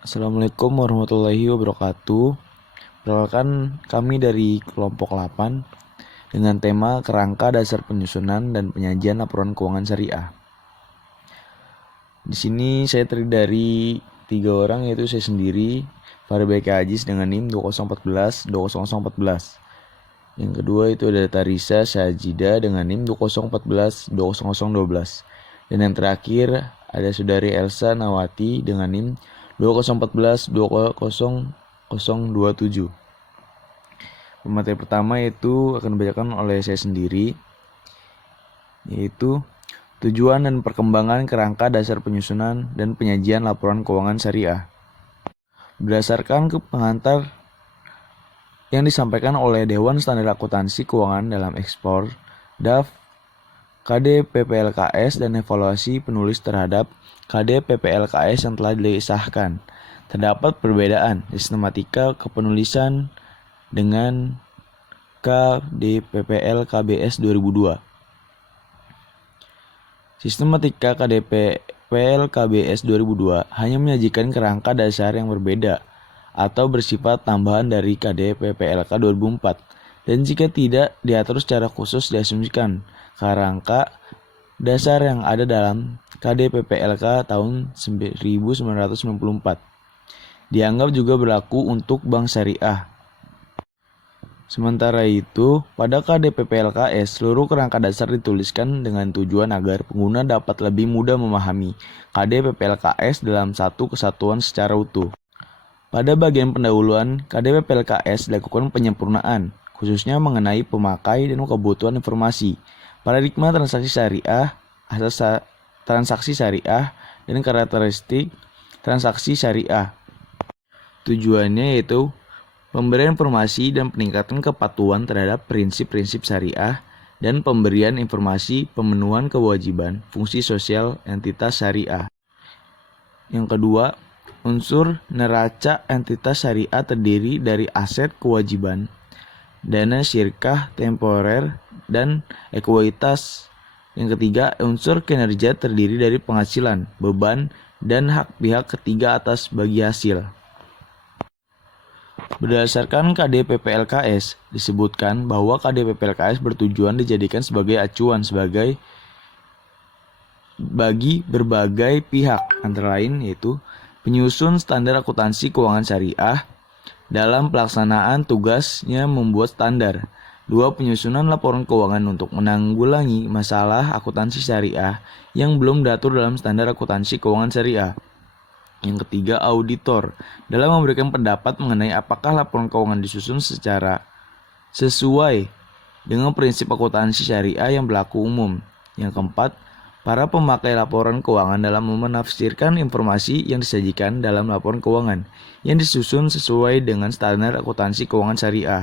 Assalamualaikum warahmatullahi wabarakatuh. Perkenalkan kami dari kelompok 8 dengan tema Kerangka Dasar Penyusunan dan Penyajian Laporan Keuangan Syariah. Di sini saya terdiri dari 3 orang, yaitu saya sendiri, Fahri Aziz dengan NIM 2014-20014. Yang kedua itu ada Tarisa Sajida dengan NIM 2014-20012. Dan yang terakhir ada Saudari Elsa Nawati dengan NIM 2014-20027. Pemateri pertama itu akan dibacakan oleh saya sendiri, yaitu tujuan dan perkembangan kerangka dasar penyusunan dan penyajian laporan keuangan syariah. Berdasarkan ke pengantar yang disampaikan oleh Dewan Standar Akuntansi Keuangan dalam Ekspor, DAF, KD PPLKS dan evaluasi penulis terhadap KD PPLKS yang telah disahkan, terdapat perbedaan sistematika kepenulisan dengan KD PPLKBS 2002. Sistematika KDP PLKBS 2002 hanya menyajikan kerangka dasar yang berbeda atau bersifat tambahan dari KD PPLK 2004, dan jika tidak diatur secara khusus diasumsikan kerangka dasar yang ada dalam KD PPLK tahun 1994 dianggap juga berlaku untuk bank syariah. Sementara itu, pada KD PPLKS, seluruh kerangka dasar dituliskan dengan tujuan agar pengguna dapat lebih mudah memahami KD PPLKS dalam satu kesatuan secara utuh. Pada bagian pendahuluan, KD PPLKS dilakukan penyempurnaan, khususnya mengenai pemakai dan kebutuhan informasi, paradigma transaksi syariah, asas transaksi syariah, dan karakteristik transaksi syariah. Tujuannya yaitu pemberian informasi dan peningkatan kepatuhan terhadap prinsip-prinsip syariah dan pemberian informasi pemenuhan kewajiban fungsi sosial entitas syariah. Yang kedua, unsur neraca entitas syariah terdiri dari aset kewajiban, dana syirkah temporer, dan ekuitas. Yang ketiga, unsur kinerja terdiri dari penghasilan, beban, dan hak pihak ketiga atas bagi hasil. Berdasarkan KD PPLKS, disebutkan bahwa KD PPLKS bertujuan dijadikan sebagai acuan bagi berbagai pihak, antara lain yaitu penyusun standar akuntansi keuangan syariah dalam pelaksanaan tugasnya membuat standar. 2. Penyusunan laporan keuangan untuk menanggulangi masalah akuntansi syariah yang belum diatur dalam standar akuntansi keuangan syariah. Yang ketiga, auditor dalam memberikan pendapat mengenai apakah laporan keuangan disusun secara sesuai dengan prinsip akuntansi syariah yang berlaku umum. Yang keempat, para pemakai laporan keuangan dalam menafsirkan informasi yang disajikan dalam laporan keuangan yang disusun sesuai dengan standar akuntansi keuangan syariah.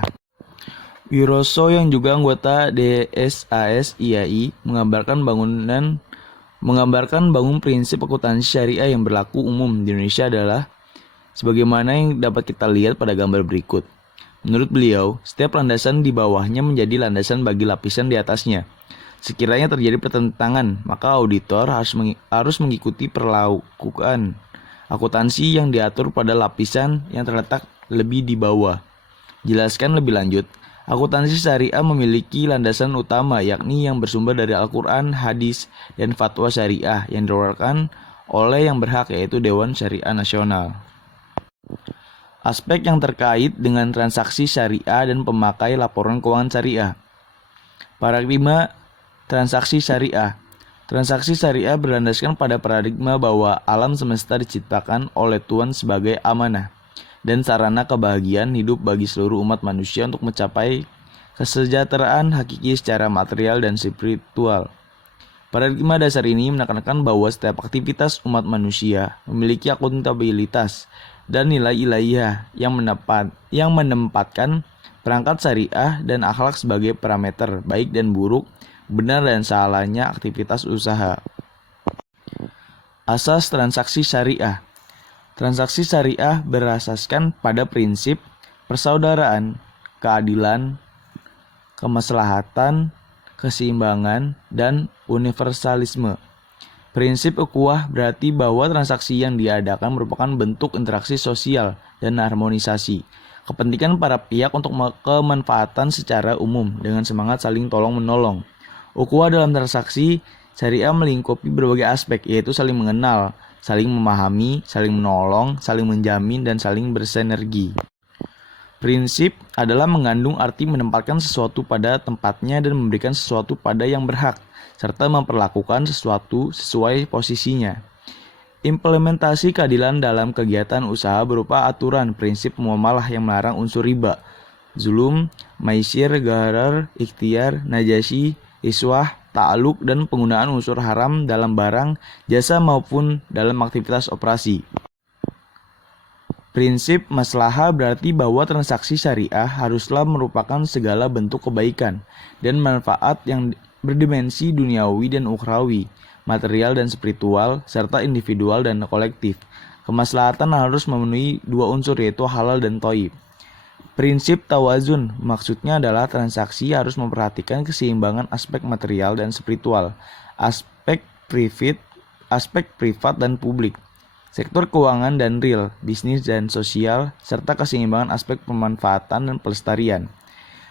Wiroso yang juga anggota DSAS IAI menggambarkan bangun prinsip akuntansi syariah yang berlaku umum di Indonesia adalah sebagaimana yang dapat kita lihat pada gambar berikut. Menurut beliau, setiap landasan di bawahnya menjadi landasan bagi lapisan di atasnya. Sekiranya terjadi pertentangan, maka auditor harus mengikuti perlakuan akuntansi yang diatur pada lapisan yang terletak lebih di bawah. Jelaskan lebih lanjut, akuntansi syariah memiliki landasan utama, yakni yang bersumber dari Al-Quran, hadis, dan fatwa syariah yang dikeluarkan oleh yang berhak, yaitu Dewan Syariah Nasional. Aspek yang terkait dengan transaksi syariah dan pemakai laporan keuangan syariah. Paradigma transaksi syariah. Transaksi syariah berlandaskan pada paradigma bahwa alam semesta diciptakan oleh Tuhan sebagai amanah dan sarana kebahagiaan hidup bagi seluruh umat manusia untuk mencapai kesejahteraan hakiki secara material dan spiritual. Paradigma dasar ini menekankan bahwa setiap aktivitas umat manusia memiliki akuntabilitas dan nilai ilahiyah yang menempatkan perangkat syariah dan akhlak sebagai parameter baik dan buruk, benar dan salahnya aktivitas usaha. Asas transaksi syariah. Transaksi syariah berasaskan pada prinsip persaudaraan, keadilan, kemaslahatan, keseimbangan, dan universalisme. Prinsip ukhuwah berarti bahwa transaksi yang diadakan merupakan bentuk interaksi sosial dan harmonisasi kepentingan para pihak untuk kemanfaatan secara umum dengan semangat saling tolong-menolong. Ukhuwah dalam transaksi syariah melingkupi berbagai aspek, yaitu saling mengenal, saling memahami, saling menolong, saling menjamin, dan saling bersinergi. Prinsip adalah mengandung arti menempatkan sesuatu pada tempatnya dan memberikan sesuatu pada yang berhak, serta memperlakukan sesuatu sesuai posisinya. Implementasi keadilan dalam kegiatan usaha berupa aturan prinsip muamalah yang melarang unsur riba, zulum, maisir, gharar, ikhtiar, najasi, iswah, ta'aluk, dan penggunaan unsur haram dalam barang, jasa maupun dalam aktivitas operasi. Prinsip maslahah berarti bahwa transaksi syariah haruslah merupakan segala bentuk kebaikan dan manfaat yang berdimensi duniawi dan ukhrawi, material dan spiritual, serta individual dan kolektif. Kemaslahatan harus memenuhi dua unsur, yaitu halal dan thayyib. Prinsip tawazun maksudnya adalah transaksi harus memperhatikan keseimbangan aspek material dan spiritual, aspek privat dan publik, sektor keuangan dan real, bisnis dan sosial, serta keseimbangan aspek pemanfaatan dan pelestarian.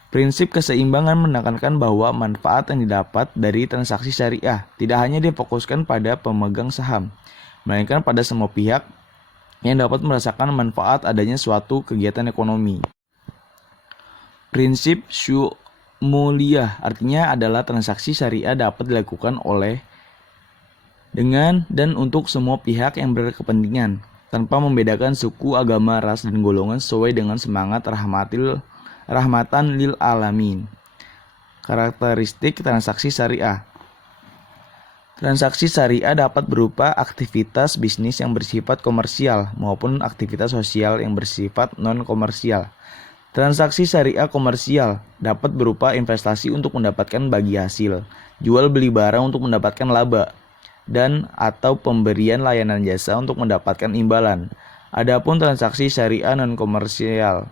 Prinsip keseimbangan menekankan bahwa manfaat yang didapat dari transaksi syariah tidak hanya difokuskan pada pemegang saham, melainkan pada semua pihak yang dapat merasakan manfaat adanya suatu kegiatan ekonomi. Prinsip syumuliyah artinya adalah transaksi syariah dapat dilakukan oleh dengan dan untuk semua pihak yang berkepentingan, tanpa membedakan suku, agama, ras, dan golongan sesuai dengan semangat rahmatan lil alamin. Karakteristik transaksi syariah. Transaksi syariah dapat berupa aktivitas bisnis yang bersifat komersial maupun aktivitas sosial yang bersifat non-komersial. Transaksi syariah komersial dapat berupa investasi untuk mendapatkan bagi hasil, jual beli barang untuk mendapatkan laba, dan atau pemberian layanan jasa untuk mendapatkan imbalan. Adapun transaksi syariah non-komersial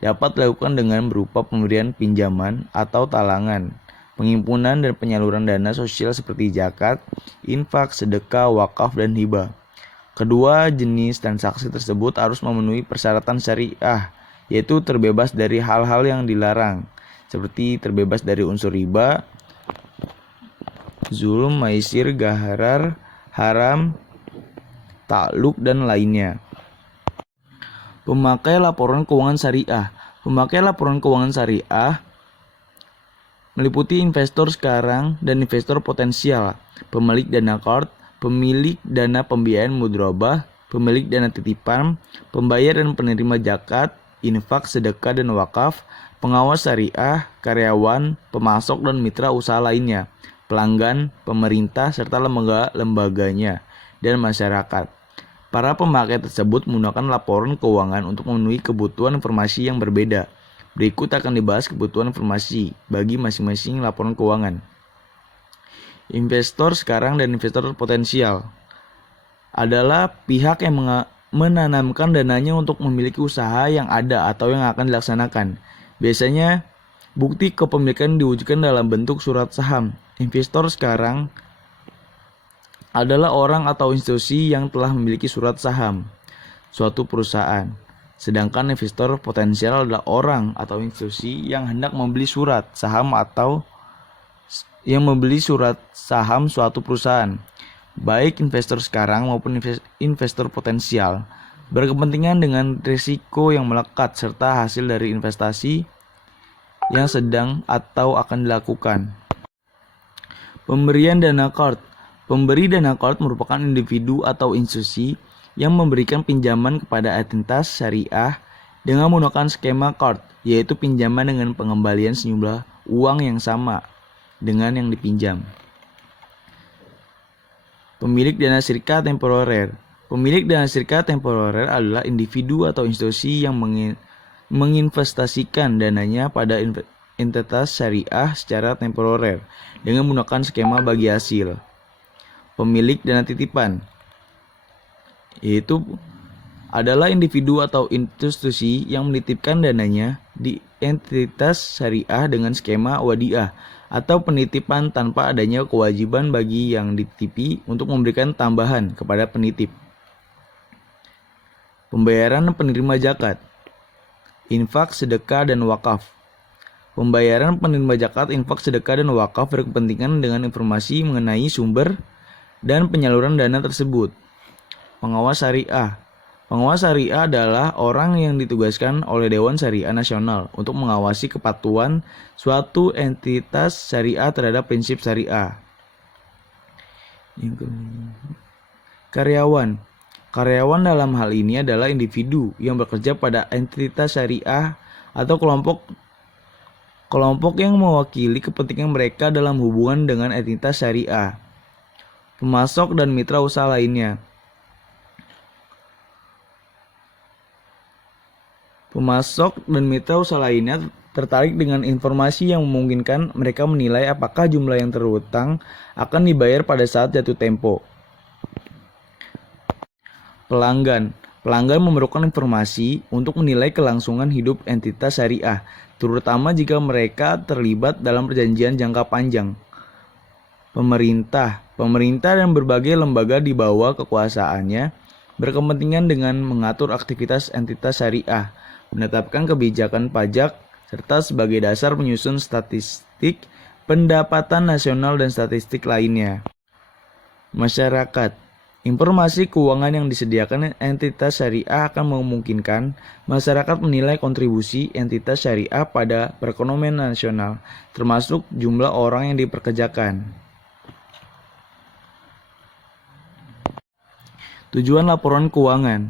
dapat dilakukan dengan berupa pemberian pinjaman atau talangan, penghimpunan dan penyaluran dana sosial seperti zakat, infak, sedekah, wakaf, dan hibah. Kedua jenis transaksi tersebut harus memenuhi persyaratan syariah, yaitu terbebas dari hal-hal yang dilarang, seperti terbebas dari unsur riba, zulm, maisir, gharar, haram, ta'aluk, dan lainnya. Pemakai laporan keuangan syariah. Pemakai laporan keuangan syariah meliputi investor sekarang dan investor potensial, pemilik dana qard, pemilik dana pembiayaan mudharabah, pemilik dana titipan, pembayar dan penerima zakat, infak, sedekah, dan wakaf, pengawas syariah, karyawan, pemasok, dan mitra usaha lainnya, pelanggan, pemerintah, serta lembaga-lembaganya, dan masyarakat. Para pemakai tersebut menggunakan laporan keuangan untuk memenuhi kebutuhan informasi yang berbeda. Berikut akan dibahas kebutuhan informasi bagi masing-masing laporan keuangan. Investor sekarang dan investor potensial adalah pihak yang menanamkan dananya untuk memiliki usaha yang ada atau yang akan dilaksanakan. Biasanya, bukti kepemilikan diwujudkan dalam bentuk surat saham. Investor sekarang adalah orang atau institusi yang telah memiliki surat saham suatu perusahaan. Sedangkan investor potensial adalah orang atau institusi yang hendak membeli surat saham atau yang membeli surat saham suatu perusahaan. Baik investor sekarang maupun investor potensial berkepentingan dengan risiko yang melekat serta hasil dari investasi yang sedang atau akan dilakukan. Pemberian dana qard. Pemberi dana qard merupakan individu atau institusi yang memberikan pinjaman kepada entitas syariah dengan menggunakan skema qard, yaitu pinjaman dengan pengembalian sejumlah uang yang sama dengan yang dipinjam. Pemilik dana syarikat temporer. Pemilik dana syarikat temporer adalah individu atau institusi yang menginvestasikan dananya pada entitas syariah secara temporer dengan menggunakan skema bagi hasil. Pemilik dana titipan, yaitu adalah individu atau institusi yang menitipkan dananya di entitas syariah dengan skema wadiah atau penitipan tanpa adanya kewajiban bagi yang dititipi untuk memberikan tambahan kepada penitip. Pembayaran penerima zakat, infak, sedekah, dan wakaf. Pembayaran penerima zakat, infak, sedekah, dan wakaf berkepentingan dengan informasi mengenai sumber dan penyaluran dana tersebut. Pengawas syariah. Pengawas syariah adalah orang yang ditugaskan oleh Dewan Syariah Nasional untuk mengawasi kepatuhan suatu entitas syariah terhadap prinsip syariah. Karyawan. Karyawan dalam hal ini adalah individu yang bekerja pada entitas syariah atau kelompok yang mewakili kepentingan mereka dalam hubungan dengan entitas syariah. Pemasok dan mitra usaha lainnya. Pemasok dan mitra usaha lainnya tertarik dengan informasi yang memungkinkan mereka menilai apakah jumlah yang terutang akan dibayar pada saat jatuh tempo. Pelanggan. Pelanggan memerlukan informasi untuk menilai kelangsungan hidup entitas syariah, terutama jika mereka terlibat dalam perjanjian jangka panjang. Pemerintah. Pemerintah dan berbagai lembaga di bawah kekuasaannya berkepentingan dengan mengatur aktivitas entitas syariah, menetapkan kebijakan pajak, serta sebagai dasar menyusun statistik pendapatan nasional dan statistik lainnya. Masyarakat. Informasi keuangan yang disediakan entitas syariah akan memungkinkan masyarakat menilai kontribusi entitas syariah pada perekonomian nasional, termasuk jumlah orang yang dipekerjakan. Tujuan laporan keuangan.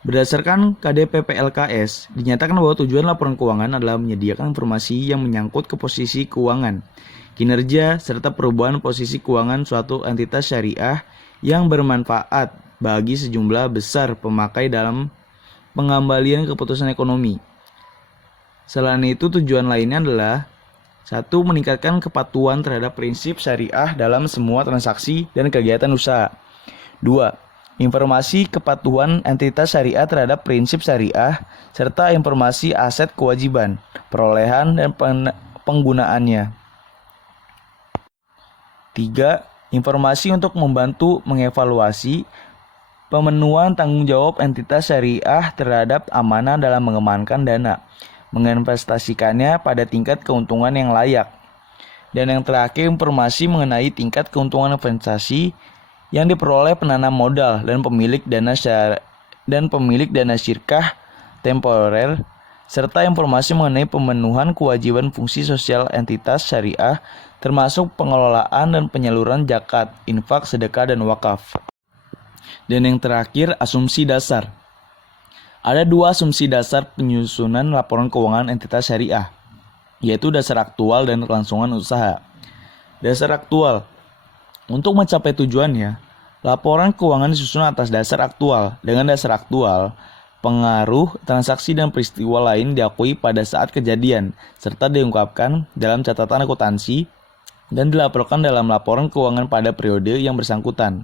Berdasarkan KDPPLKS, dinyatakan bahwa tujuan laporan keuangan adalah menyediakan informasi yang menyangkut ke posisi keuangan, kinerja, serta perubahan posisi keuangan suatu entitas syariah yang bermanfaat bagi sejumlah besar pemakai dalam pengembalian keputusan ekonomi. Selain itu, tujuan lainnya adalah 1. Meningkatkan kepatuhan terhadap prinsip syariah dalam semua transaksi dan kegiatan usaha. 2. Informasi kepatuhan entitas syariah terhadap prinsip syariah, serta informasi aset kewajiban, perolehan, dan penggunaannya. 3. Informasi untuk membantu mengevaluasi pemenuhan tanggung jawab entitas syariah terhadap amanah dalam mengembangkan dana, menginvestasikannya pada tingkat keuntungan yang layak. Dan yang terakhir, informasi mengenai tingkat keuntungan investasi yang diperoleh penanam modal dan pemilik dana syirkah temporer, serta informasi mengenai pemenuhan kewajiban fungsi sosial entitas syariah, termasuk pengelolaan dan penyaluran zakat, infak, sedekah, dan wakaf. Dan yang terakhir, asumsi dasar. Ada 2 asumsi dasar penyusunan laporan keuangan entitas syariah, yaitu dasar aktual dan kelangsungan usaha. Dasar aktual. Untuk mencapai tujuannya, laporan keuangan disusun atas dasar aktual. Dengan dasar aktual, pengaruh, transaksi, dan peristiwa lain diakui pada saat kejadian, serta diungkapkan dalam catatan akuntansi dan dilaporkan dalam laporan keuangan pada periode yang bersangkutan.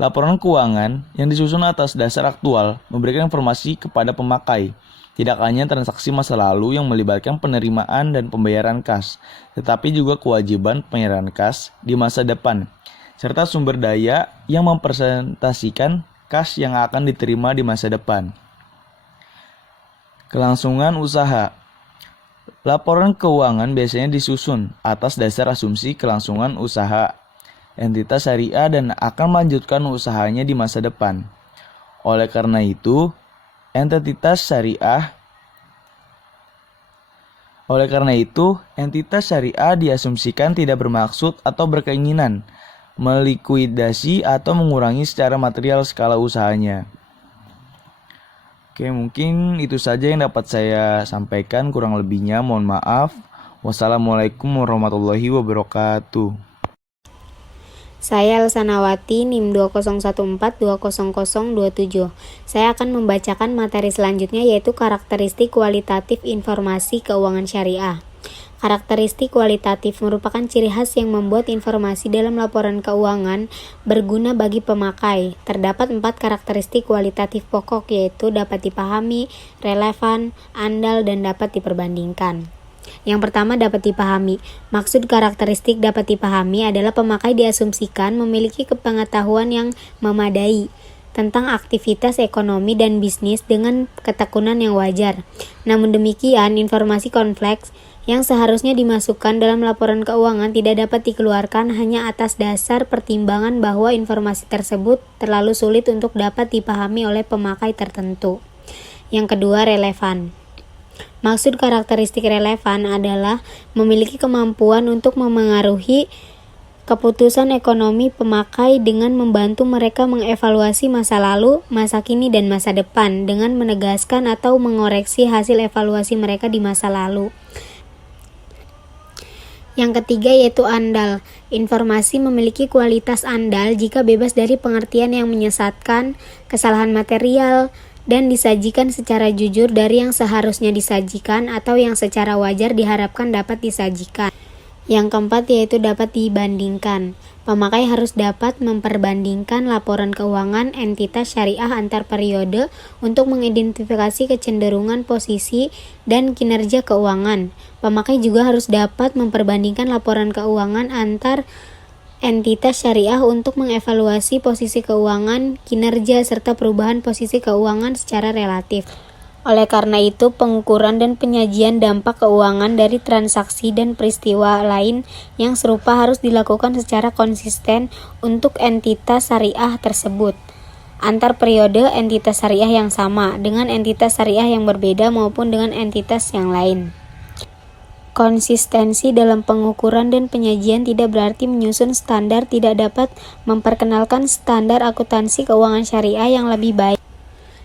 Laporan keuangan yang disusun atas dasar aktual memberikan informasi kepada pemakai, tidak hanya transaksi masa lalu yang melibatkan penerimaan dan pembayaran kas, tetapi juga kewajiban pembayaran kas di masa depan, serta sumber daya yang mempresentasikan kas yang akan diterima di masa depan. Kelangsungan usaha. Laporan keuangan biasanya disusun atas dasar asumsi kelangsungan usaha entitas syariah dan akan melanjutkan usahanya di masa depan. Oleh karena itu, entitas syariah diasumsikan tidak bermaksud atau berkeinginan melikuidasi atau mengurangi secara material skala usahanya. Oke, mungkin itu saja yang dapat saya sampaikan, kurang lebihnya mohon maaf. Wassalamualaikum warahmatullahi wabarakatuh. Saya Elsanawati, NIM 201420027. Saya akan membacakan materi selanjutnya, yaitu karakteristik kualitatif informasi keuangan syariah. Karakteristik kualitatif merupakan ciri khas yang membuat informasi dalam laporan keuangan berguna bagi pemakai. Terdapat 4 karakteristik kualitatif pokok, yaitu dapat dipahami, relevan, andal, dan dapat diperbandingkan. Yang pertama, dapat dipahami. Maksud karakteristik dapat dipahami adalah pemakai diasumsikan memiliki pengetahuan yang memadai tentang aktivitas ekonomi dan bisnis dengan ketekunan yang wajar. Namun demikian, informasi kompleks yang seharusnya dimasukkan dalam laporan keuangan tidak dapat dikeluarkan hanya atas dasar pertimbangan bahwa informasi tersebut terlalu sulit untuk dapat dipahami oleh pemakai tertentu. Yang kedua, relevan. Maksud karakteristik relevan adalah memiliki kemampuan untuk memengaruhi keputusan ekonomi pemakai dengan membantu mereka mengevaluasi masa lalu, masa kini, dan masa depan dengan menegaskan atau mengoreksi hasil evaluasi mereka di masa lalu. Yang ketiga yaitu andal. Informasi memiliki kualitas andal jika bebas dari pengertian yang menyesatkan, kesalahan material, dan disajikan secara jujur dari yang seharusnya disajikan atau yang secara wajar diharapkan dapat disajikan. Yang keempat yaitu dapat dibandingkan. Pemakai harus dapat memperbandingkan laporan keuangan entitas syariah antar periode untuk mengidentifikasi kecenderungan posisi dan kinerja keuangan. Pemakai juga harus dapat memperbandingkan laporan keuangan antar entitas syariah untuk mengevaluasi posisi keuangan, kinerja, serta perubahan posisi keuangan secara relatif. Oleh karena itu, pengukuran dan penyajian dampak keuangan dari transaksi dan peristiwa lain yang serupa harus dilakukan secara konsisten untuk entitas syariah tersebut. Antar periode entitas syariah yang sama dengan entitas syariah yang berbeda maupun dengan entitas yang lain. Konsistensi dalam pengukuran dan penyajian tidak berarti menyusun standar tidak dapat memperkenalkan standar akuntansi keuangan syariah yang lebih baik.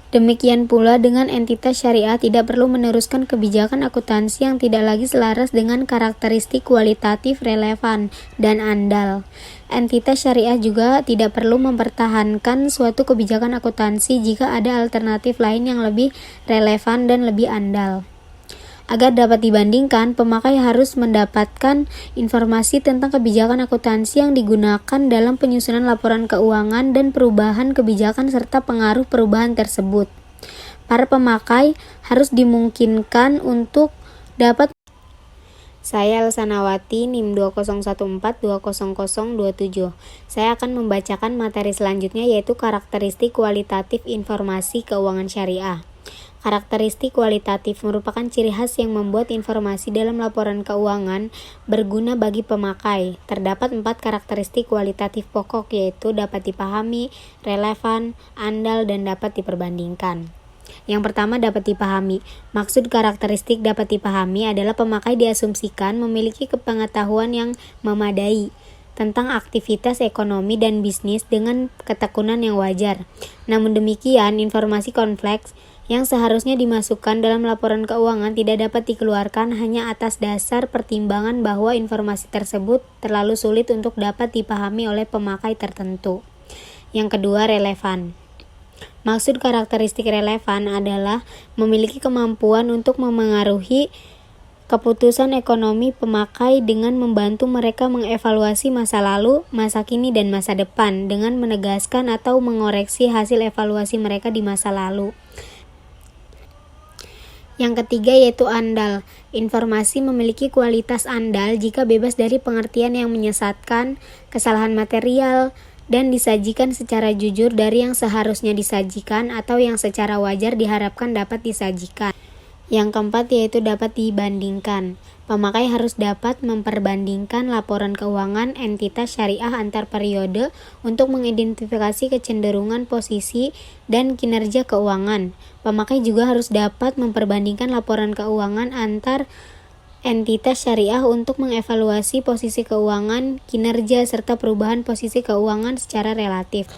Demikian pula dengan entitas syariah tidak perlu meneruskan kebijakan akuntansi yang tidak lagi selaras dengan karakteristik kualitatif relevan dan andal. Entitas syariah juga tidak perlu mempertahankan suatu kebijakan akuntansi jika ada alternatif lain yang lebih relevan dan lebih andal. Agar dapat dibandingkan, pemakai harus mendapatkan informasi tentang kebijakan akuntansi yang digunakan dalam penyusunan laporan keuangan dan perubahan kebijakan serta pengaruh perubahan tersebut. Para pemakai harus dimungkinkan untuk dapat. Saya Elsanawati, NIM 201420027. Saya akan membacakan materi selanjutnya yaitu karakteristik kualitatif informasi keuangan syariah. Karakteristik kualitatif merupakan ciri khas yang membuat informasi dalam laporan keuangan berguna bagi pemakai. Terdapat 4 karakteristik kualitatif pokok, yaitu dapat dipahami, relevan, andal, dan dapat diperbandingkan. Yang pertama, dapat dipahami. Maksud karakteristik dapat dipahami adalah pemakai diasumsikan memiliki pengetahuan yang memadai tentang aktivitas ekonomi dan bisnis dengan ketekunan yang wajar. Namun demikian, informasi kompleks yang seharusnya dimasukkan dalam laporan keuangan tidak dapat dikeluarkan hanya atas dasar pertimbangan bahwa informasi tersebut terlalu sulit untuk dapat dipahami oleh pemakai tertentu. Yang kedua, relevan. Maksud karakteristik relevan adalah memiliki kemampuan untuk memengaruhi keputusan ekonomi pemakai dengan membantu mereka mengevaluasi masa lalu, masa kini, dan masa depan dengan menegaskan atau mengoreksi hasil evaluasi mereka di masa lalu. Yang ketiga yaitu andal. Informasi memiliki kualitas andal jika bebas dari pengertian yang menyesatkan, kesalahan material, dan disajikan secara jujur dari yang seharusnya disajikan atau yang secara wajar diharapkan dapat disajikan. Yang keempat yaitu dapat dibandingkan. Pemakai harus dapat memperbandingkan laporan keuangan entitas syariah antar periode untuk mengidentifikasi kecenderungan posisi dan kinerja keuangan. Pemakai juga harus dapat memperbandingkan laporan keuangan antar entitas syariah untuk mengevaluasi posisi keuangan, kinerja, serta perubahan posisi keuangan secara relatif.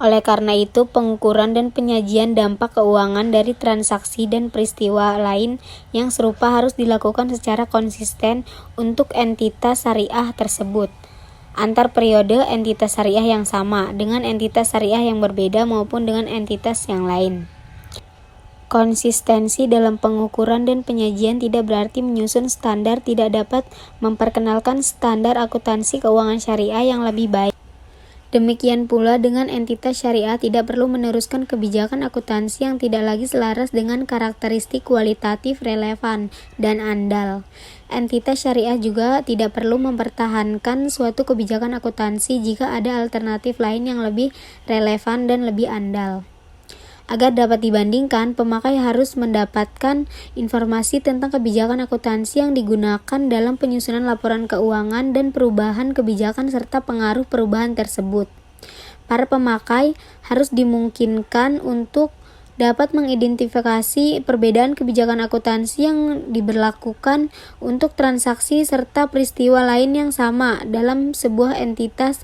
Oleh karena itu, pengukuran dan penyajian dampak keuangan dari transaksi dan peristiwa lain yang serupa harus dilakukan secara konsisten untuk entitas syariah tersebut. Antar periode entitas syariah yang sama dengan entitas syariah yang berbeda maupun dengan entitas yang lain. Konsistensi dalam pengukuran dan penyajian tidak berarti menyusun standar tidak dapat memperkenalkan standar akuntansi keuangan syariah yang lebih baik. Demikian pula dengan entitas syariah tidak perlu meneruskan kebijakan akuntansi yang tidak lagi selaras dengan karakteristik kualitatif relevan dan andal. Entitas syariah juga tidak perlu mempertahankan suatu kebijakan akuntansi jika ada alternatif lain yang lebih relevan dan lebih andal. Agar dapat dibandingkan, pemakai harus mendapatkan informasi tentang kebijakan akuntansi yang digunakan dalam penyusunan laporan keuangan dan perubahan kebijakan serta pengaruh perubahan tersebut. Para pemakai harus dimungkinkan untuk dapat mengidentifikasi perbedaan kebijakan akuntansi yang diberlakukan untuk transaksi serta peristiwa lain yang sama dalam sebuah entitas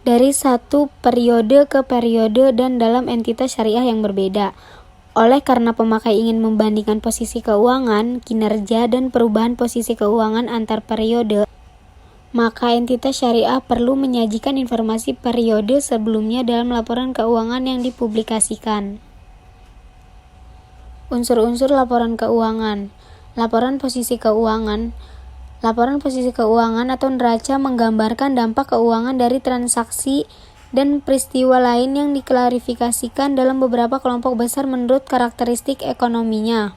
dari satu periode ke periode dan dalam entitas syariah yang berbeda. Oleh karena pemakai ingin membandingkan posisi keuangan, kinerja, dan perubahan posisi keuangan antar periode, maka entitas syariah perlu menyajikan informasi periode sebelumnya dalam laporan keuangan yang dipublikasikan. Unsur-unsur laporan keuangan. Laporan posisi keuangan atau neraca menggambarkan dampak keuangan dari transaksi dan peristiwa lain yang diklarifikasikan dalam beberapa kelompok besar menurut karakteristik ekonominya.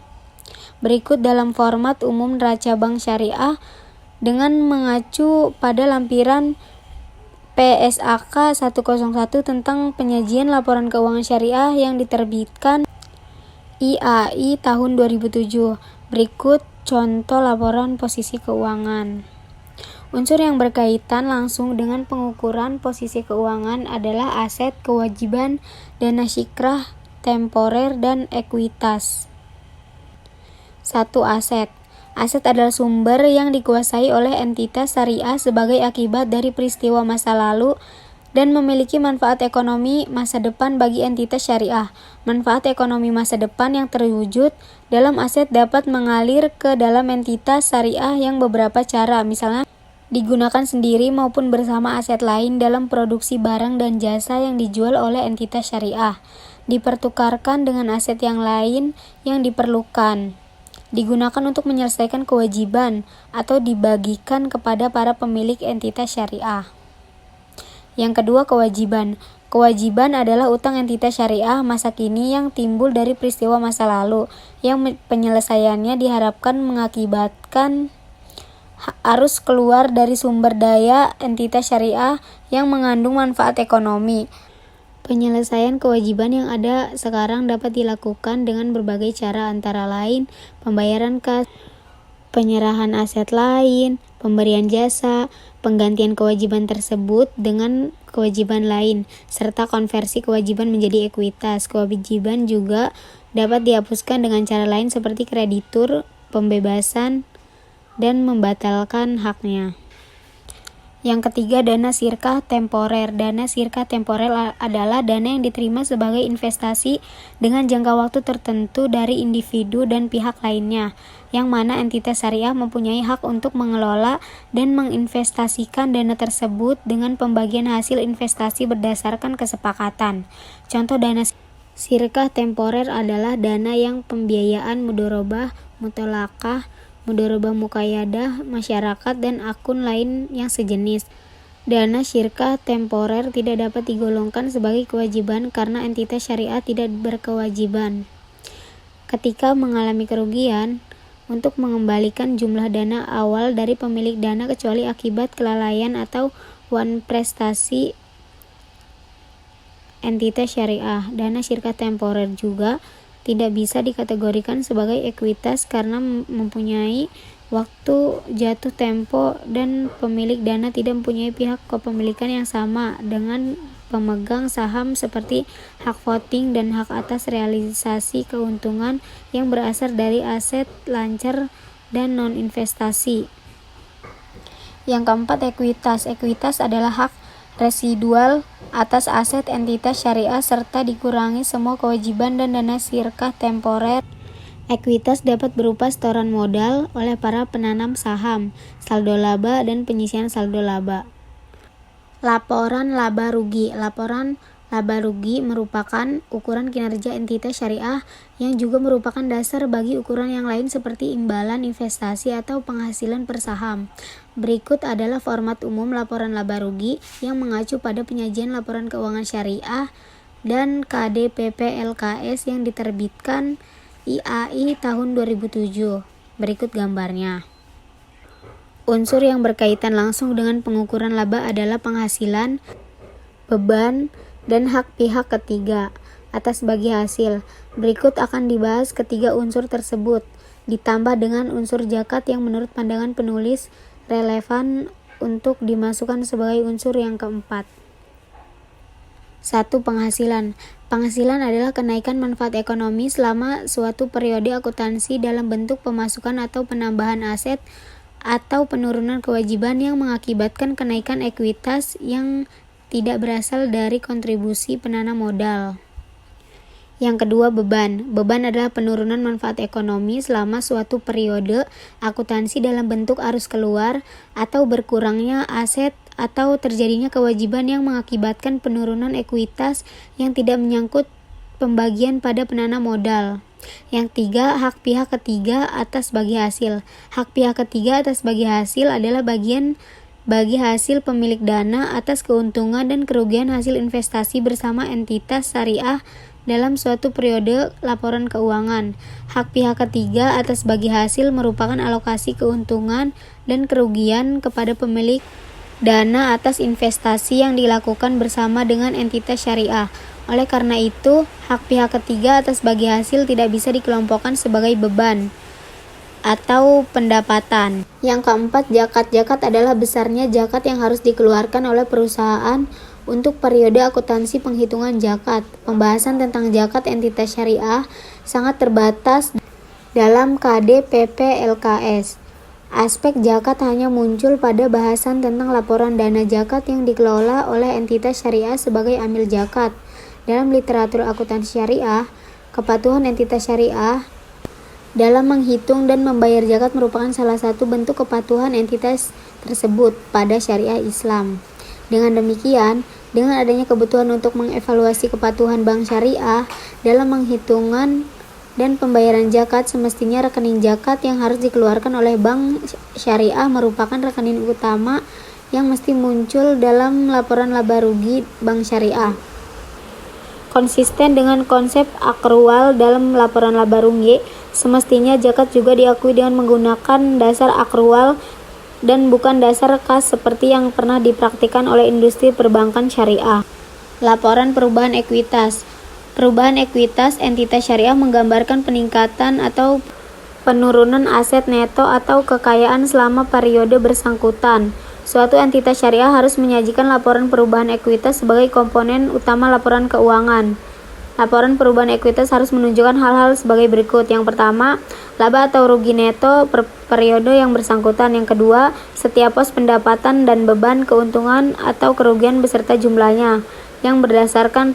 Berikut dalam format umum neraca bank syariah dengan mengacu pada lampiran PSAK 101 tentang penyajian laporan keuangan syariah yang diterbitkan IAI tahun 2007. Berikut contoh laporan posisi keuangan. Unsur yang berkaitan langsung dengan pengukuran posisi keuangan adalah aset, kewajiban, dana syirkah, temporer, dan ekuitas. 1. Aset. Aset adalah sumber yang dikuasai oleh entitas syariah sebagai akibat dari peristiwa masa lalu dan memiliki manfaat ekonomi masa depan bagi entitas syariah. Manfaat ekonomi masa depan yang terwujud dalam aset dapat mengalir ke dalam entitas syariah yang beberapa cara, misalnya digunakan sendiri maupun bersama aset lain dalam produksi barang dan jasa yang dijual oleh entitas syariah, dipertukarkan dengan aset yang lain yang diperlukan, digunakan untuk menyelesaikan kewajiban, atau dibagikan kepada para pemilik entitas syariah. Yang kedua, kewajiban. Kewajiban adalah utang entitas syariah masa kini yang timbul dari peristiwa masa lalu, yang penyelesaiannya diharapkan mengakibatkan arus keluar dari sumber daya entitas syariah yang mengandung manfaat ekonomi. Penyelesaian kewajiban yang ada sekarang dapat dilakukan dengan berbagai cara, antara lain pembayaran kas, penyerahan aset lain, pemberian jasa, penggantian kewajiban tersebut dengan kewajiban lain, serta konversi kewajiban menjadi ekuitas. Kewajiban juga dapat dihapuskan dengan cara lain seperti kreditur, pembebasan, dan membatalkan haknya. Yang ketiga, dana syirkah temporer. Dana syirkah temporer adalah dana yang diterima sebagai investasi dengan jangka waktu tertentu dari individu dan pihak lainnya, yang mana entitas syariah mempunyai hak untuk mengelola dan menginvestasikan dana tersebut dengan pembagian hasil investasi berdasarkan kesepakatan. Contoh dana syirkah temporer adalah dana yang pembiayaan mudharabah, mutolakah, mudharabah muqayyadah, masyarakat, dan akun lain yang sejenis. Dana syirkah temporer tidak dapat digolongkan sebagai kewajiban karena entitas syariah tidak berkewajiban, ketika mengalami kerugian, untuk mengembalikan jumlah dana awal dari pemilik dana kecuali akibat kelalaian atau wan prestasi entitas syariah. Dana syirkah temporer juga tidak bisa dikategorikan sebagai ekuitas karena mempunyai waktu jatuh tempo dan pemilik dana tidak mempunyai pihak kepemilikan yang sama dengan pemegang saham seperti hak voting dan hak atas realisasi keuntungan yang berasal dari aset lancar dan non-investasi. Yang keempat, ekuitas. Ekuitas adalah hak residual atas aset entitas syariah serta dikurangi semua kewajiban dan dana syirkah temporer. Ekuitas dapat berupa setoran modal oleh para penanam saham, saldo laba, dan penyisian saldo laba. Laporan laba rugi. Laporan Laba rugi merupakan ukuran kinerja entitas syariah yang juga merupakan dasar bagi ukuran yang lain seperti imbalan investasi atau penghasilan per saham. Berikut adalah format umum laporan laba rugi yang mengacu pada penyajian laporan keuangan syariah dan KDPP LKS yang diterbitkan IAI tahun 2007. Berikut gambarnya. Unsur yang berkaitan langsung dengan pengukuran laba adalah penghasilan, beban, dan hak pihak ketiga atas bagi hasil. Berikut akan dibahas ketiga unsur tersebut, ditambah dengan unsur zakat yang menurut pandangan penulis relevan untuk dimasukkan sebagai unsur yang keempat. 1. Penghasilan. Penghasilan adalah kenaikan manfaat ekonomi selama suatu periode akuntansi dalam bentuk pemasukan atau penambahan aset atau penurunan kewajiban yang mengakibatkan kenaikan ekuitas yang tidak berasal dari kontribusi penanam modal. Yang kedua, beban. Beban adalah penurunan manfaat ekonomi selama suatu periode akuntansi dalam bentuk arus keluar atau berkurangnya aset atau terjadinya kewajiban yang mengakibatkan penurunan ekuitas yang tidak menyangkut pembagian pada penanam modal. Yang tiga, hak pihak ketiga atas bagi hasil. Hak pihak ketiga atas bagi hasil adalah bagian bagi hasil pemilik dana atas keuntungan dan kerugian hasil investasi bersama entitas syariah dalam suatu periode laporan keuangan. Hak pihak ketiga atas bagi hasil merupakan alokasi keuntungan dan kerugian kepada pemilik dana atas investasi yang dilakukan bersama dengan entitas syariah. Oleh karena itu, hak pihak ketiga atas bagi hasil tidak bisa dikelompokkan sebagai beban atau pendapatan. Yang keempat, zakat. Zakat adalah besarnya zakat yang harus dikeluarkan oleh perusahaan untuk periode akuntansi penghitungan zakat. Pembahasan tentang zakat entitas syariah sangat terbatas dalam KDPP LKS. Aspek zakat hanya muncul pada bahasan tentang laporan dana zakat yang dikelola oleh entitas syariah sebagai amil zakat. Dalam literatur akuntansi syariah, kepatuhan entitas syariah dalam menghitung dan membayar zakat merupakan salah satu bentuk kepatuhan entitas tersebut pada syariah Islam. Dengan demikian, dengan adanya kebutuhan untuk mengevaluasi kepatuhan bank syariah dalam menghitungan dan pembayaran zakat, semestinya rekening zakat yang harus dikeluarkan oleh bank syariah merupakan rekening utama yang mesti muncul dalam laporan laba rugi bank syariah. Konsisten dengan konsep akrual dalam laporan laba rugi, semestinya zakat juga diakui dengan menggunakan dasar akrual dan bukan dasar kas seperti yang pernah dipraktikkan oleh industri perbankan syariah. Laporan perubahan ekuitas. Perubahan ekuitas entitas syariah menggambarkan peningkatan atau penurunan aset neto atau kekayaan selama periode bersangkutan. Suatu entitas syariah harus menyajikan laporan perubahan ekuitas sebagai komponen utama laporan keuangan. Laporan perubahan ekuitas harus menunjukkan hal-hal sebagai berikut. Yang pertama, laba atau rugi neto per periode yang bersangkutan. Yang kedua, setiap pos pendapatan dan beban, keuntungan atau kerugian beserta jumlahnya yang berdasarkan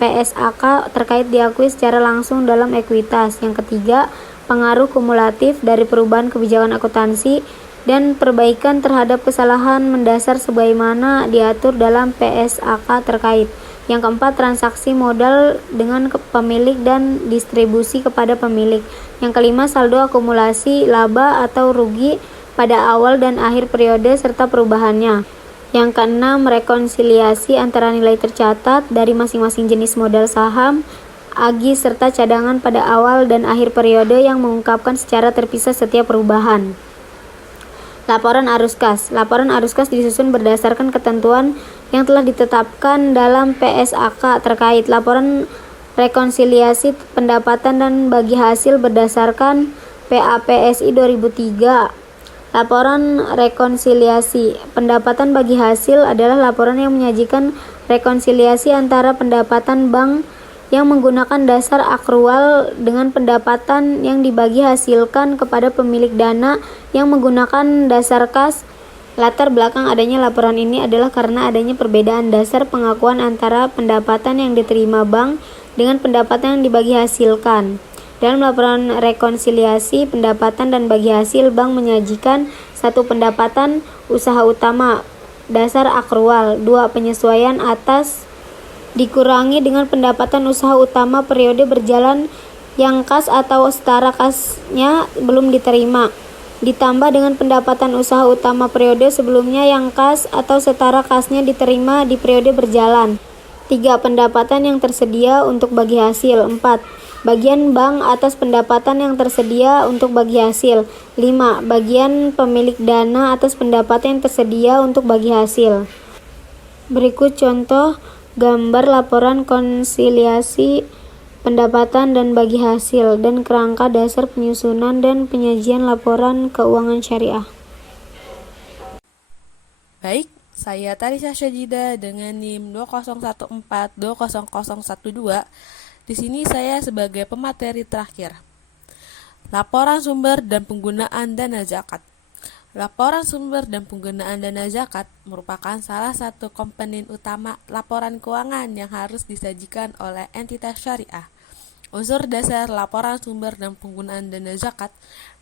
PSAK terkait diakui secara langsung dalam ekuitas. Yang ketiga, pengaruh kumulatif dari perubahan kebijakan akuntansi dan perbaikan terhadap kesalahan mendasar sebagaimana diatur dalam PSAK terkait. Yang keempat, transaksi modal dengan pemilik dan distribusi kepada pemilik. Yang kelima, saldo akumulasi laba atau rugi pada awal dan akhir periode serta perubahannya. Yang keenam, rekonsiliasi antara nilai tercatat dari masing-masing jenis modal saham, agi serta cadangan pada awal dan akhir periode yang mengungkapkan secara terpisah setiap perubahan. Laporan arus kas. Laporan arus kas disusun berdasarkan ketentuan yang telah ditetapkan dalam PSAK terkait. Laporan rekonsiliasi pendapatan dan bagi hasil berdasarkan PAPSI 2003. Laporan rekonsiliasi pendapatan bagi hasil adalah laporan yang menyajikan rekonsiliasi antara pendapatan bank yang menggunakan dasar akrual dengan pendapatan yang dibagi hasilkan kepada pemilik dana yang menggunakan dasar kas. Latar belakang adanya laporan ini adalah karena adanya perbedaan dasar pengakuan antara pendapatan yang diterima bank dengan pendapatan yang dibagi hasilkan. Dalam laporan rekonsiliasi pendapatan dan bagi hasil, bank menyajikan 1. Pendapatan usaha utama dasar akrual, 2. Penyesuaian atas dikurangi dengan pendapatan usaha utama periode berjalan yang kas atau setara kasnya belum diterima, ditambah dengan pendapatan usaha utama periode sebelumnya yang kas atau setara kasnya diterima di periode berjalan. 3. Pendapatan yang tersedia untuk bagi hasil. 4. Bagian bank atas pendapatan yang tersedia untuk bagi hasil. 5. Bagian pemilik dana atas pendapatan yang tersedia untuk bagi hasil. Berikut contoh gambar laporan konsiliasi pendapatan dan bagi hasil dan kerangka dasar penyusunan dan penyajian laporan keuangan syariah. Baik, saya Tarisa Syajida dengan NIM 201420012. Di sini saya sebagai pemateri terakhir. Laporan sumber dan penggunaan dana zakat. Laporan sumber dan penggunaan dana zakat merupakan salah satu komponen utama laporan keuangan yang harus disajikan oleh entitas syariah. Unsur dasar laporan sumber dan penggunaan dana zakat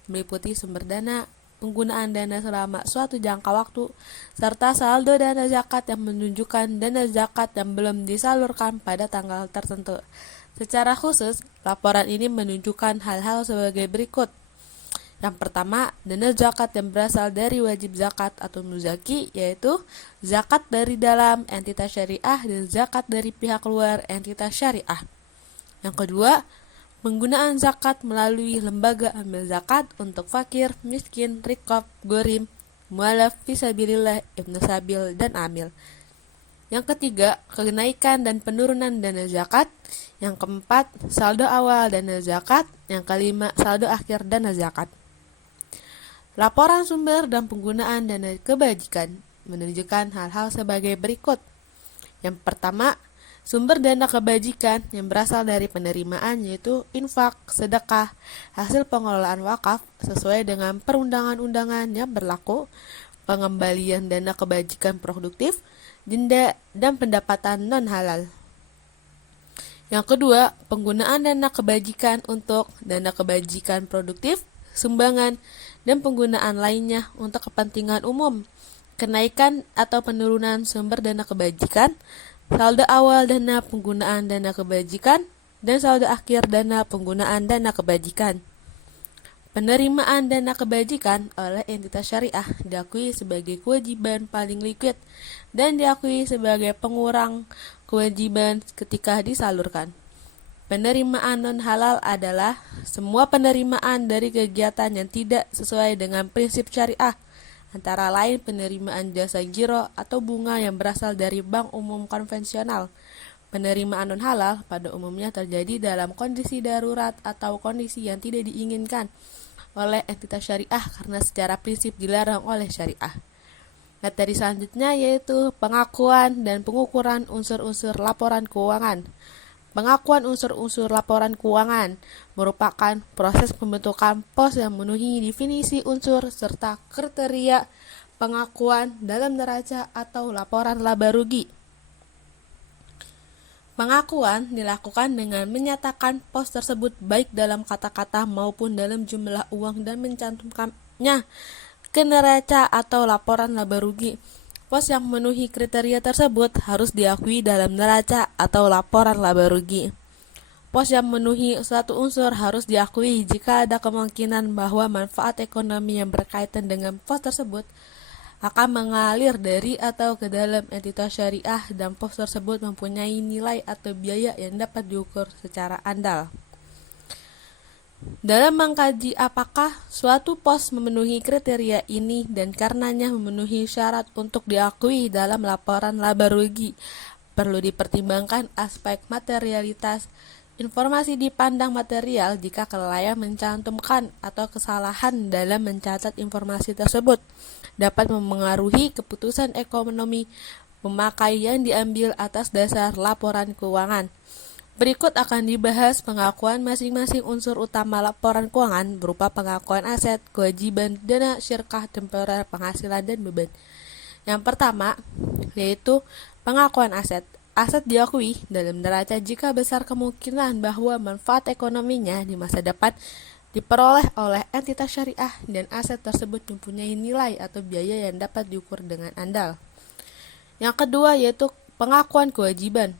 meliputi sumber dana, penggunaan dana selama suatu jangka waktu, serta saldo dana zakat yang menunjukkan dana zakat yang belum disalurkan pada tanggal tertentu. Secara khusus, laporan ini menunjukkan hal-hal sebagai berikut. Yang pertama, dana zakat yang berasal dari wajib zakat atau muzaki, yaitu zakat dari dalam entitas syariah dan zakat dari pihak luar entitas syariah. Yang kedua, penggunaan zakat melalui lembaga amil zakat untuk fakir, miskin, riqab, gorim, mu'alaf, fisabilillah, ibnu sabil, dan amil. Yang ketiga, kenaikan dan penurunan dana zakat. Yang keempat, saldo awal dana zakat. Yang kelima, saldo akhir dana zakat. Laporan sumber dan penggunaan dana kebajikan menunjukkan hal-hal sebagai berikut. Yang pertama, sumber dana kebajikan yang berasal dari penerimaan yaitu infak, sedekah, hasil pengelolaan wakaf sesuai dengan perundangan-undangan yang berlaku, pengembalian dana kebajikan produktif, denda, dan pendapatan non-halal. Yang kedua, penggunaan dana kebajikan untuk dana kebajikan produktif, sumbangan, dan penggunaan lainnya untuk kepentingan umum, kenaikan atau penurunan sumber dana kebajikan, saldo awal dana penggunaan dana kebajikan, dan saldo akhir dana penggunaan dana kebajikan. Penerimaan dana kebajikan oleh entitas syariah diakui sebagai kewajiban paling liquid dan diakui sebagai pengurang kewajiban ketika disalurkan. Penerimaan non-halal adalah semua penerimaan dari kegiatan yang tidak sesuai dengan prinsip syariah, antara lain penerimaan jasa giro atau bunga yang berasal dari bank umum konvensional. Penerimaan non-halal pada umumnya terjadi dalam kondisi darurat atau kondisi yang tidak diinginkan oleh entitas syariah karena secara prinsip dilarang oleh syariah. Materi selanjutnya yaitu pengakuan dan pengukuran unsur-unsur laporan keuangan. Pengakuan unsur-unsur laporan keuangan merupakan proses pembentukan pos yang memenuhi definisi unsur serta kriteria pengakuan dalam neraca atau laporan laba rugi. Pengakuan dilakukan dengan menyatakan pos tersebut baik dalam kata-kata maupun dalam jumlah uang dan mencantumkannya ke neraca atau laporan laba rugi. Pos yang memenuhi kriteria tersebut harus diakui dalam neraca atau laporan laba rugi. Pos yang memenuhi suatu unsur harus diakui jika ada kemungkinan bahwa manfaat ekonomi yang berkaitan dengan pos tersebut akan mengalir dari atau ke dalam entitas syariah dan pos tersebut mempunyai nilai atau biaya yang dapat diukur secara andal. Dalam mengkaji apakah suatu pos memenuhi kriteria ini dan karenanya memenuhi syarat untuk diakui dalam laporan laba rugi, perlu dipertimbangkan aspek materialitas. Informasi dipandang material jika kelalaian mencantumkan atau kesalahan dalam mencatat informasi tersebut dapat memengaruhi keputusan ekonomi pemakai yang diambil atas dasar laporan keuangan. Berikut akan dibahas pengakuan masing-masing unsur utama laporan keuangan berupa pengakuan aset, kewajiban, dana, syirkah, temporer, penghasilan, dan beban. Yang pertama, yaitu pengakuan aset. Aset diakui dalam neraca jika besar kemungkinan bahwa manfaat ekonominya di masa depan diperoleh oleh entitas syariah dan aset tersebut mempunyai nilai atau biaya yang dapat diukur dengan andal. Yang kedua yaitu pengakuan kewajiban.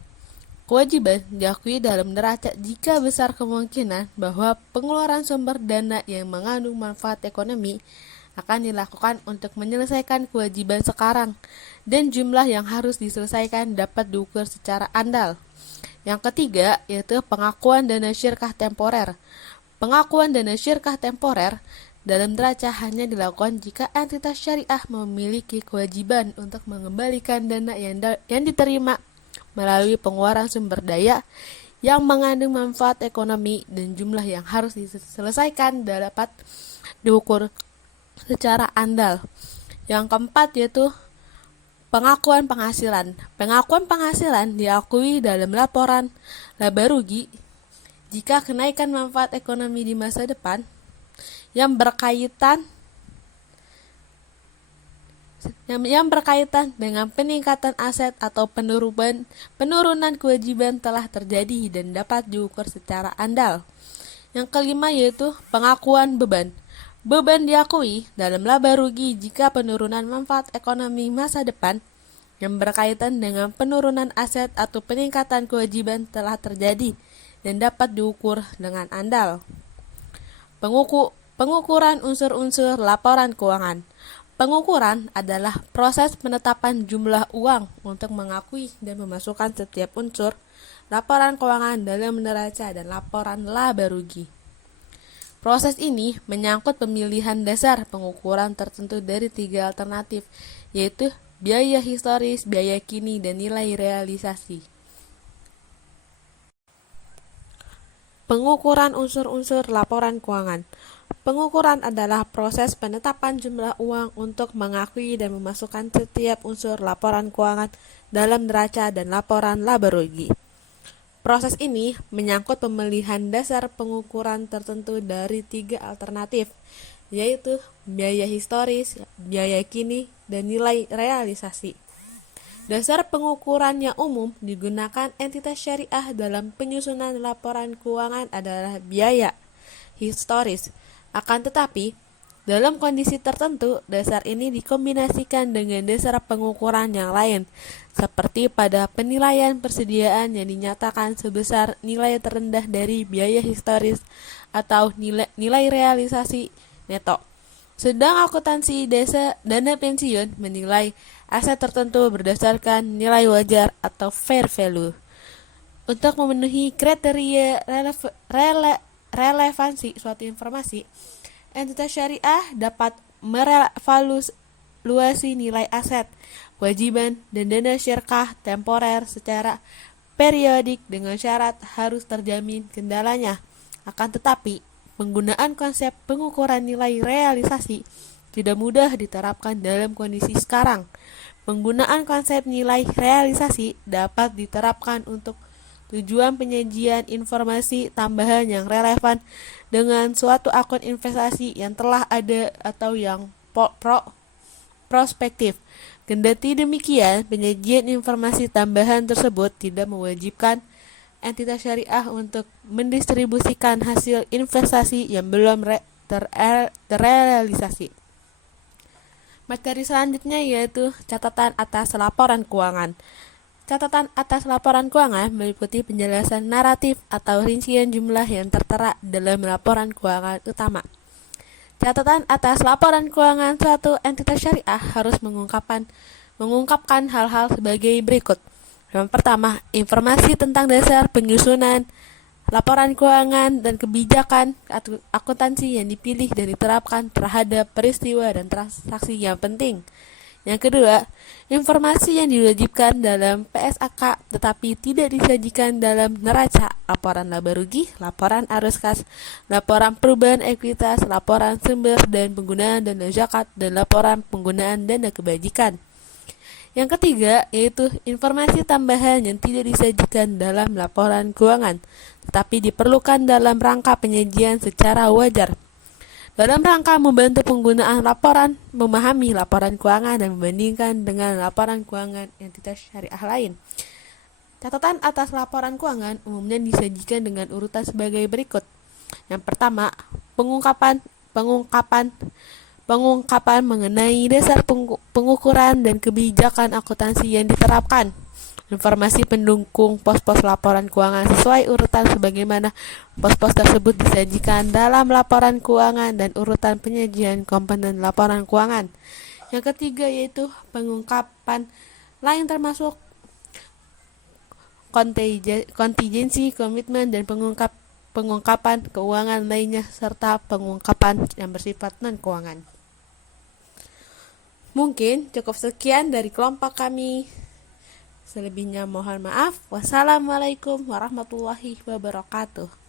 Kewajiban diakui dalam neraca jika besar kemungkinan bahwa pengeluaran sumber dana yang mengandung manfaat ekonomi akan dilakukan untuk menyelesaikan kewajiban sekarang dan jumlah yang harus diselesaikan dapat diukur secara andal. Yang ketiga yaitu pengakuan dana syirkah temporer. Pengakuan dana syirkah temporer dalam neraca hanya dilakukan jika entitas syariah memiliki kewajiban untuk mengembalikan dana yang diterima melalui pengeluaran sumber daya yang mengandung manfaat ekonomi dan jumlah yang harus diselesaikan dapat diukur secara andal. Yang keempat yaitu pengakuan penghasilan. Pengakuan penghasilan diakui dalam laporan laba rugi jika kenaikan manfaat ekonomi di masa depan yang berkaitan dengan peningkatan aset atau penurunan kewajiban telah terjadi dan dapat diukur secara andal. Yang kelima yaitu pengakuan beban. Beban diakui dalam laba rugi jika penurunan manfaat ekonomi masa depan yang berkaitan dengan penurunan aset atau peningkatan kewajiban telah terjadi dan dapat diukur dengan andal. Pengukuran unsur-unsur laporan keuangan. Pengukuran adalah proses penetapan jumlah uang untuk mengakui dan memasukkan setiap unsur laporan keuangan dalam neraca dan laporan laba rugi. Proses ini menyangkut pemilihan dasar pengukuran tertentu dari 3 alternatif, yaitu biaya historis, biaya kini, dan nilai realisasi. Pengukuran unsur-unsur laporan keuangan. Pengukuran adalah proses penetapan jumlah uang untuk mengakui dan memasukkan setiap unsur laporan keuangan dalam neraca dan laporan laba rugi. Proses ini menyangkut pemilihan dasar pengukuran tertentu dari 3 alternatif, yaitu biaya historis, biaya kini, dan nilai realisasi. Dasar pengukuran yang umum digunakan entitas syariah dalam penyusunan laporan keuangan adalah biaya historis. Akan tetapi, dalam kondisi tertentu, dasar ini dikombinasikan dengan dasar pengukuran yang lain, seperti pada penilaian persediaan yang dinyatakan sebesar nilai terendah dari biaya historis atau nilai realisasi neto. Sedang akuntansi dana pensiun menilai aset tertentu berdasarkan nilai wajar atau fair value. Untuk memenuhi kriteria relevansi suatu informasi, entitas syariah dapat merevaluasi nilai aset, kewajiban, dan dana syirkah temporer secara periodik dengan syarat harus terjamin kendalanya. Akan tetapi, penggunaan konsep pengukuran nilai realisasi tidak mudah diterapkan dalam kondisi sekarang. Penggunaan konsep nilai realisasi dapat diterapkan untuk tujuan penyajian informasi tambahan yang relevan dengan suatu akun investasi yang telah ada atau yang prospektif. Kendati demikian, penyajian informasi tambahan tersebut tidak mewajibkan entitas syariah untuk mendistribusikan hasil investasi yang belum terrealisasi. Materi selanjutnya yaitu catatan atas laporan keuangan. Catatan atas laporan keuangan meliputi penjelasan naratif atau rincian jumlah yang tertera dalam laporan keuangan utama. Catatan atas laporan keuangan suatu entitas syariah harus mengungkapkan hal-hal sebagai berikut. Yang pertama, informasi tentang dasar penyusunan laporan keuangan dan kebijakan akuntansi yang dipilih dan diterapkan terhadap peristiwa dan transaksi yang penting. Yang kedua, informasi yang diwajibkan dalam PSAK tetapi tidak disajikan dalam neraca, laporan laba rugi, laporan arus kas, laporan perubahan ekuitas, laporan sumber dan penggunaan dana zakat, dan laporan penggunaan dana kebajikan. Yang ketiga, yaitu informasi tambahan yang tidak disajikan dalam laporan keuangan, tetapi diperlukan dalam rangka penyajian secara wajar. Dalam rangka membantu penggunaan laporan, memahami laporan keuangan dan membandingkan dengan laporan keuangan entitas syariah lain. Catatan atas laporan keuangan umumnya disajikan dengan urutan sebagai berikut. Yang pertama, pengungkapan mengenai dasar pengukuran dan kebijakan akuntansi yang diterapkan. Informasi pendukung pos-pos laporan keuangan sesuai urutan sebagaimana pos-pos tersebut disajikan dalam laporan keuangan dan urutan penyajian komponen laporan keuangan. Yang ketiga yaitu pengungkapan lain termasuk kontingensi, komitmen, dan pengungkapan keuangan lainnya serta pengungkapan yang bersifat non-keuangan. Mungkin cukup sekian dari kelompok kami. Selebihnya mohon maaf. Wassalamualaikum warahmatullahi wabarakatuh.